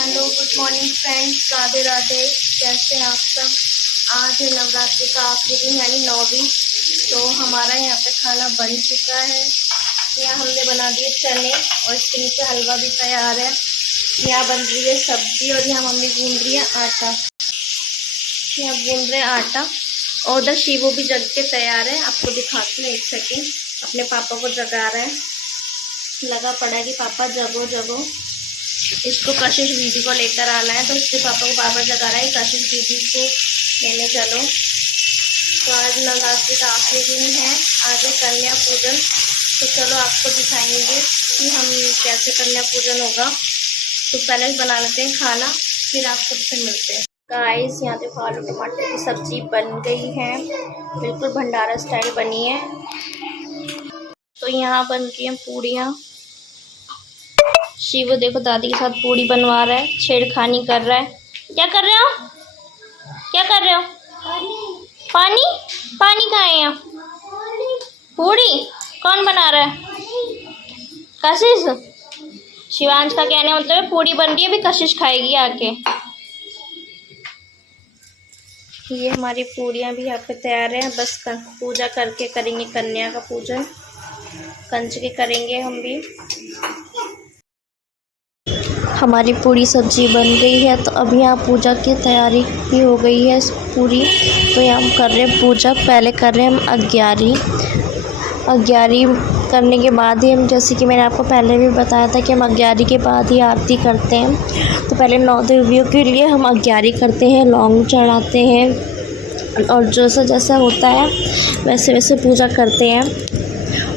Hello good morning friends, Radhe Radhe. कैसे हैं आप सब। आज है नवरात्रि का आखिरी दिन यानी 9वीं। तो हमारा यहाँ पे खाना बन चुका है। यहाँ हमने बना दिए चने और इसके नीचे हलवा भी तैयार है। यहाँ बन रही है सब्जी और यहाँ मम्मी गूंद रही है आटा। यहाँ गूंद रहे हैं आटा और उधर शिवो भी जग के तैयार है। आपको दिखाती हूँ, एक सेकेंड। अपने पापा को जगा रहा है, लगा पड़ा है कि पापा जगो जगो। इसको कशिश दीदी को लेकर आना है, तो इसके पापा को बार बार जगा रहा है कशिश दीदी को लेने चलो। तो आज नवरात्रि का आखिरी दिन है, आज है कन्या पूजन। तो चलो आपको दिखाएंगे कि हम कैसे कन्या पूजन होगा। तो पहले बना लेते हैं खाना, फिर आप सबसे मिलते हैं। गाइस, यहाँ देखो आलू टमाटर की सब्जी बन गई है, बिल्कुल भंडारा स्टाइल बनी है। तो यहाँ बन गई हैं पूड़ियाँ। शिवो देखो दादी के साथ पूड़ी बनवा रहा है, छेड़खानी कर रहा है। क्या कर रहे हो, क्या कर रहे हो? पानी पानी कहाँ है यहाँ? पूड़ी कौन बना रहा है? कशिश। शिवांश का कहने मतलब है पूड़ी बन रही है, अभी कशिश खाएगी आके। ये हमारी पूड़ियाँ भी यहाँ पे तैयार है, बस पूजा करके करेंगे कन्या का पूजन। कंजके करेंगे हम भी। हमारी पूरी सब्जी बन गई है, तो अभी यहाँ पूजा की तैयारी भी हो गई है पूरी। तो यहाँ हम कर रहे हैं पूजा। पहले कर रहे हैं हम अग्यारी। अग्यारी करने के बाद ही हम, जैसे कि मैंने आपको पहले भी बताया था कि हम अग्यारी के बाद ही आरती करते हैं। तो पहले 9 देवियों के लिए हम अग्यारी करते हैं, लौंग चढ़ाते हैं और जैसा जैसा होता है वैसे वैसे पूजा करते हैं।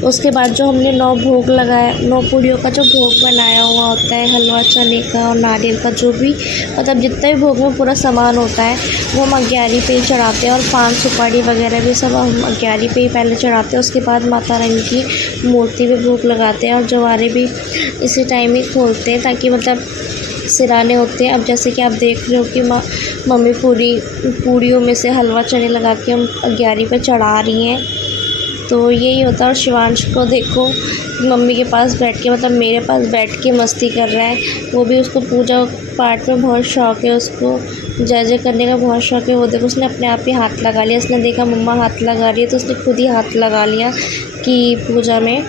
उसके बाद जो हमने 9 भोग लगाया, 9 पूड़ियों का जो भोग बनाया हुआ होता है, हलवा चने का और नारियल का, जो भी मतलब जितना भी भोग में पूरा सामान होता है वो हम अग्यारी पे ही चढ़ाते हैं। और पान सुपारी वगैरह भी सब हम अग्यारी पे ही पहले चढ़ाते हैं। उसके बाद माता रानी की मूर्ति पे भोग लगाते हैं और जवारे भी इसी टाइम ही खोलते हैं, ताकि मतलब सिराने होते हैं। अब जैसे कि आप देख रहे हो कि मम्मी पूड़ियों में से हलवा चने लगा के हम अग्यारी पे चढ़ा रही हैं। तो यही होता है। और शिवांश को देखो मम्मी के पास बैठ के, मतलब मेरे पास बैठ के मस्ती कर रहा है। वो भी, उसको पूजा पाठ में बहुत शौक़ है, उसको जय जय करने का बहुत शौक़ है। वो देखो उसने अपने आप ही हाथ लगा लिया। उसने देखा मम्मा हाथ लगा रही है तो उसने खुद ही हाथ लगा लिया कि पूजा में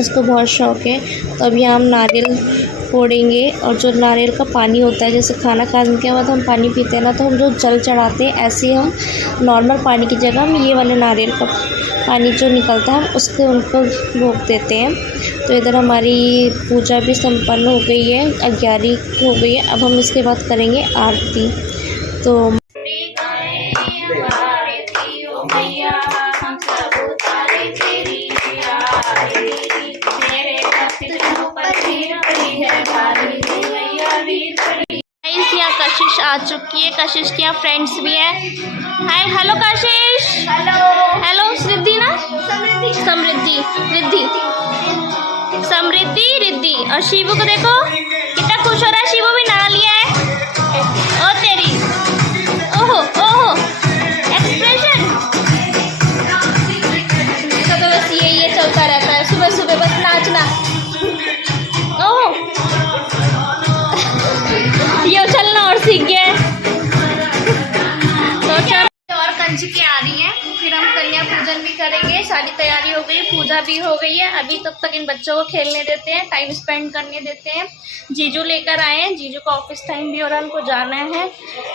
उसको बहुत शौक़ है। तो अभी हम नारियल फोड़ेंगे और जो नारियल का पानी होता है, जैसे खाना खाने के बाद हम पानी पीते हैं ना, तो हम जो जल चढ़ाते हैं ऐसे ही हम नॉर्मल पानी की जगह हम ये वाले नारियल का पानी जो निकलता है हम उसके उनको भोग देते हैं। तो इधर हमारी पूजा भी संपन्न हो गई है, अग्यारी हो गई है। अब हम इसके बाद करेंगे आरती। तो यहाँ कशिश आ चुकी है, कशिश की यहाँ फ्रेंड्स भी हैं। Hi, hello Kashish. Hello hello. Riddhi ना, समृद्धि रिद्धि, समृद्धि रिद्धि। और शिवू को देखो कितना खुश हो रहा है, शिवू भी नहा लिया है। ओ तेरी, ओहो ओहो एक्सप्रेशन। तो बस ये चलता रहता है सुबह सुबह, बस नाचना। ओहो ये चलना और सीख गया है। तो चलो, और कंजकी आ रही है, फिर हम कन्या पूजन भी करेंगे। सारी तैयारी हो गई, पूजा भी हो गई है। अभी तब तक इन बच्चों को खेलने देते हैं, टाइम स्पेंड करने देते हैं। जीजू लेकर आए हैं, जीजू का ऑफिस टाइम भी हो रहा है, उनको जाना है।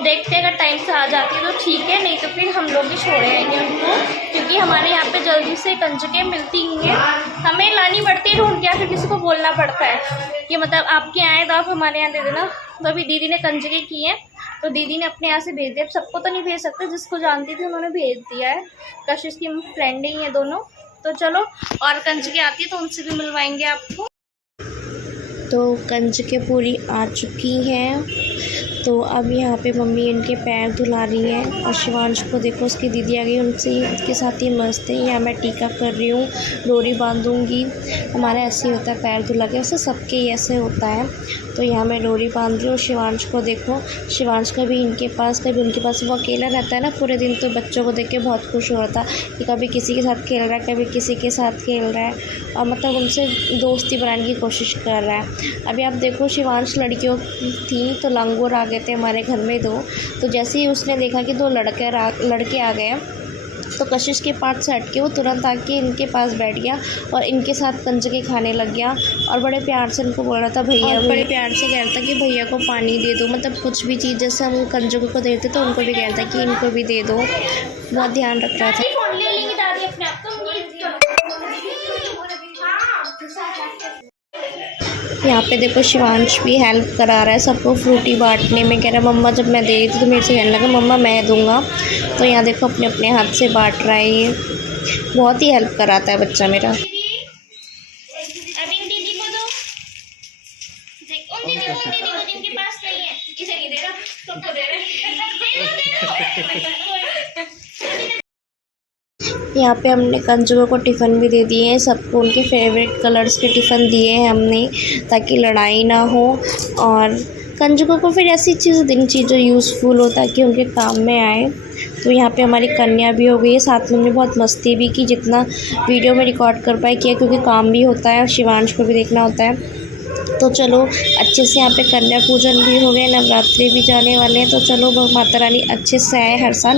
देखते हैं अगर टाइम से आ जाती है तो ठीक है, नहीं तो फिर हम लोग भी छोड़े आएंगे उनको, क्योंकि हमारे यहाँ पे जल्दी से कंजकें मिलती ही हैं। हमें लानी पड़ती है ढूंढ के, फिर किसी को बोलना पड़ता है कि मतलब आपके आए तो आप हमारे यहाँ दे देना। तो अभी दीदी ने कंजके की हैं, तो दीदी ने अपने यहाँ से भेज दिया। सबको तो नहीं भेज सकते, जिसको जानती थी उन्होंने भेज दिया है। कशिश की फ्रेंड ही है दोनों। तो चलो, और कंजके आती है तो उनसे भी मिलवाएंगे आपको। तो कंजके पूरी आ चुकी हैं। तो अब यहाँ पे मम्मी इनके पैर धुला रही है। और शिवांश को देखो उसकी दीदी आ गई, उसके साथ ही मस्त है। यहाँ मैं टीका कर रही हूँ, डोरी बांधूंगी। हमारा ऐसे ही होता है पैर धुला के, वैसे सबके ही ऐसे होता है। तो यहाँ मैं डोरी बांध रही हूँ। शिवांश को देखो, शिवांश कभी इनके पास कभी उनके पास, वो अकेला रहता है ना पूरे दिन, तो बच्चों को देख के बहुत खुश हो रहा था कि कभी किसी के साथ खेल रहा है, कभी किसी के साथ खेल रहा है, और मतलब उनसे दोस्ती बनाने की कोशिश कर रहा है। अभी आप देखो, शिवांश लड़कियों थी तो लंगूर आ गए थे हमारे घर में 2, तो जैसे ही उसने देखा कि 2 लड़के आ गए, तो कशिश के पार्ट से हट के वो तुरंत आके इनके पास बैठ गया और इनके साथ कंजके खाने लग गया, और बड़े प्यार से इनको बोल रहा था भैया, बड़े प्यार से कह रहा था कि भैया को पानी दे दो। मतलब कुछ भी चीज़ जैसे हम कंजकों को देते तो उनको भी कह रहा था कि इनको भी दे दो, बहुत ध्यान रख रहा था। यहाँ पे देखो शिवांश भी हेल्प करा रहा है सबको फ्रूटी बांटने में। कह रहा है मम्मा जब मैं दे रही थी तो मेरे से कहने लगा मम्मा मैं दूंगा। तो यहाँ देखो अपने अपने हाथ से बांट रहा है, ये बहुत ही हेल्प कराता है बच्चा मेरा। यहाँ पे हमने कंजकों को टिफ़िन भी दे दिए हैं, सबको उनके फेवरेट कलर्स के टिफ़िन दिए हैं हमने, ताकि लड़ाई ना हो। और कंजकों को फिर ऐसी चीज़ देनी चाहिए जो यूज़फुल हो, ताकि उनके काम में आए। तो यहाँ पे हमारी कन्या भी हो गई है, साथ में हमने बहुत मस्ती भी की, जितना वीडियो में रिकॉर्ड कर पाए किया, क्योंकि काम भी होता है और शिवांश को भी देखना होता है। तो चलो अच्छे से यहाँ पे कन्या पूजन भी हो गए, नवरात्रि भी जाने वाले हैं, तो चलो माता रानी अच्छे से आए हर साल।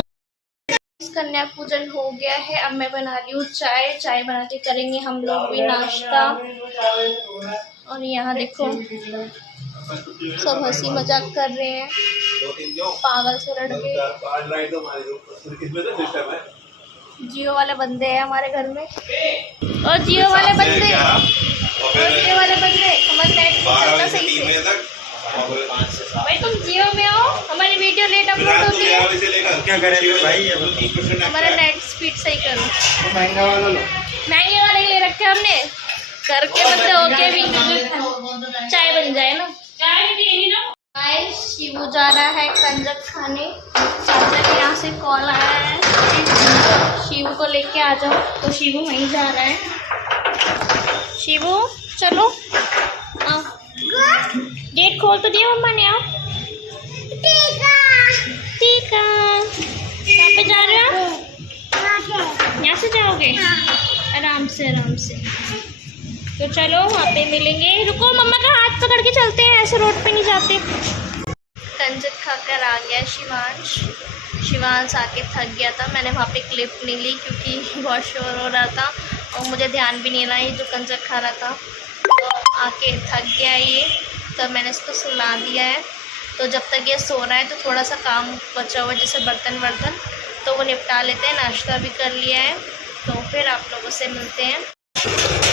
कन्या पूजन हो गया है, अब मैं बना रही हूँ चाय बना के करेंगे हम लोग भी नाश्ता। और यहाँ देखो सब हंसी मजाक कर रहे हैं, पागल से लड़के। जियो वाले बंदे हैं हमारे घर में, और जियो वाले बंदे हमारे नेट चलता सही से। भाई तुम जियो में हो, हमारी वीडियो लेट अपलोड होती है, क्या करें भाई, हमारा नेट स्पीड सही करो। महंगे वाले ले रखे हमने करके, मतलब होके भी चाय बन जाए ना। शिवू जा रहा है कंजक खाने, चाचा के यहाँ से कॉल आया है शिवू को लेके आ जाओ, तो शिवू वहीं जा रहा है। शिवू चलो, गेट खोल तो दिया मम्मा ने। आप ठीक है, कहाँ पे जा रहे हो? यहाँ से जाओगे? आराम से तो चलो वहाँ पे मिलेंगे। रुको, मम्मा का हाथ पकड़ के चलते हैं, ऐसे रोड पे नहीं जाते। कंजक खाकर आ गया शिवांश आके थक गया था। मैंने वहाँ पे क्लिप नहीं ली क्योंकि बहुत शोर हो रहा था और मुझे ध्यान भी नहीं रहा ये जो कंजक खा रहा था। तो आके थक गया ये, तो मैंने इसको सुला दिया है। तो जब तक ये सो रहा है तो थोड़ा सा काम बचा हुआ, जैसे बर्तन तो वो निपटा लेते हैं। नाश्ता भी कर लिया है, तो फिर आप लोगों से मिलते हैं।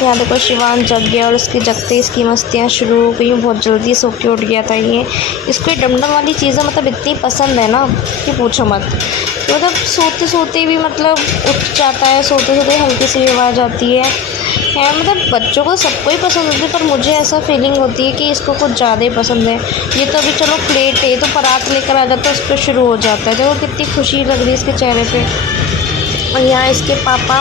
यहाँ देखो शिवांश जग गया और उसके जगते इसकी मस्तियाँ शुरू हो गई। बहुत जल्दी सो के उठ गया था ये। इसको डमडम वाली चीज़ें मतलब इतनी पसंद है ना कि पूछो मत। तो मतलब सोते सोते भी मतलब उठ जाता है, सोते सोते हल्की सी आवाज़ आती है। मतलब बच्चों को सबको ही पसंद होती है, पर मुझे ऐसा फीलिंग होती है कि इसको कुछ ज़्यादा ही पसंद है। ये तो अभी चलो प्लेट है, तो परात लेकर आ जाता है, उस पर शुरू हो जाता है। देखो कितनी खुशी लग रही है इसके चेहरे पे। और यहाँ इसके पापा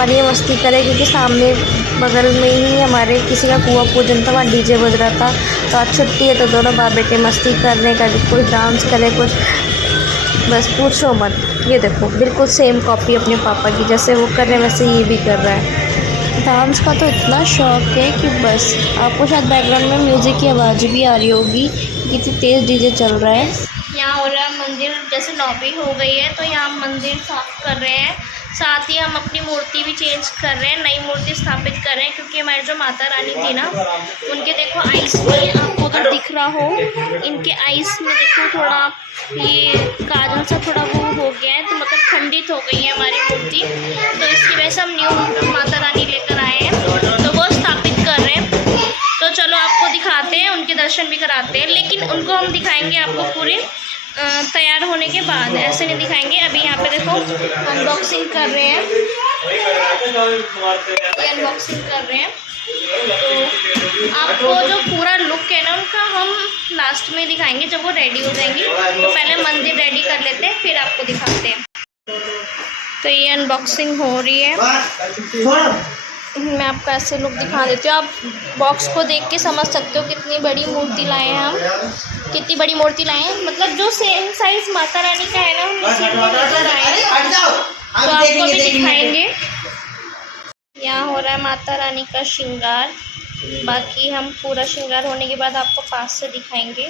और ये मस्ती करे, क्योंकि सामने बगल में ही हमारे किसी का कुआं पूजन था, वहाँ डीजे बज रहा था। तो आज छुट्टी है, तो दोनों बाप बेटे मस्ती कर रहे हैं, कभी कुछ डांस करे, कुछ बस पूछो मत। ये देखो बिल्कुल सेम कॉपी अपने पापा की, जैसे वो कर रहे हैं वैसे ये भी कर रहा है। डांस का तो इतना शौक है कि बस। आपको शायद बैकग्राउंड में म्यूज़िक की आवाज़ भी आ रही होगी, कितनी तेज़ डीजे चल रहा है। यहाँ हो रहा है मंदिर, जैसे नौबी हो गई है तो यहाँ मंदिर साफ कर रहे हैं। साथ ही हम अपनी मूर्ति भी चेंज कर रहे हैं, नई मूर्ति स्थापित कर रहे हैं, क्योंकि हमारी जो माता रानी थी ना, उनके देखो आइस में, आपको अगर दिख रहा हो, इनके आइस में देखो थोड़ा ये काजल सा थोड़ा वो हो गया है, तो मतलब खंडित हो गई है हमारी मूर्ति। तो इसकी वजह से हम न्यू माता रानी लेकर आए हैं, तो वो स्थापित कर रहे हैं। तो चलो आपको दिखाते हैं, उनके दर्शन भी कराते हैं, लेकिन उनको हम दिखाएंगे आपको पूरे तैयार होने के बाद, ऐसे नहीं दिखाएंगे। अभी यहाँ पे देखो अनबॉक्सिंग कर रहे हैं, ये अनबॉक्सिंग कर रहे हैं। तो आपको जो पूरा लुक है ना उनका, हम लास्ट में दिखाएंगे जब वो रेडी हो जाएंगी। तो पहले मंदिर रेडी कर लेते हैं, फिर आपको दिखाते हैं। तो ये अनबॉक्सिंग हो रही है। मैं आपको ऐसे लुक दिखा देती हूँ। आप बॉक्स को देख के समझ सकते हो कितनी बड़ी मूर्ति लाए हैं हम, कितनी बड़ी मूर्ति लाए हैं। मतलब जो सेम साइज माता रानी का है ना, हम उसी को लेकर आए हैं, तो आपको भी दिखाएंगे। यहाँ हो रहा है माता रानी का श्रृंगार। बाकी हम पूरा श्रृंगार होने के बाद आपको पास से दिखाएंगे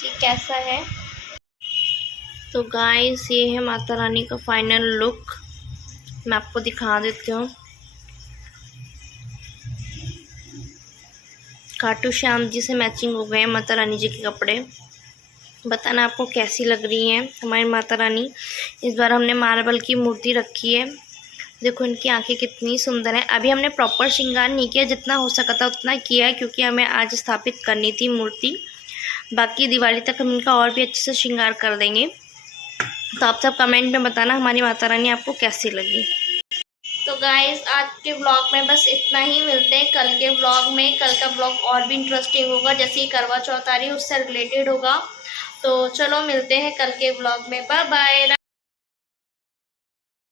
कि कैसा है। तो गाइस ये है माता रानी का फाइनल लुक, मैं आपको दिखा देती हूँ। खाटू श्याम जी से मैचिंग हो गए हैं माता रानी जी के कपड़े। बताना आपको कैसी लग रही है हमारी माता रानी। इस बार हमने मार्बल की मूर्ति रखी है, देखो इनकी आंखें कितनी सुंदर हैं। अभी हमने प्रॉपर श्रृंगार नहीं किया, जितना हो सका था उतना किया है, क्योंकि हमें आज स्थापित करनी थी मूर्ति। बाकी दिवाली तक हम इनका और भी अच्छे से श्रृंगार कर देंगे। तो आप सब कमेंट में बताना हमारी माता रानी आपको कैसी लगी। तो गाइस आज के ब्लॉग में बस इतना ही, मिलते हैं कल के ब्लॉग में। कल का ब्लॉग और भी इंटरेस्टिंग होगा, जैसे ही करवा चौथ आ रही है उससे रिलेटेड होगा। तो चलो मिलते हैं कल के ब्लॉग में। Bye bye.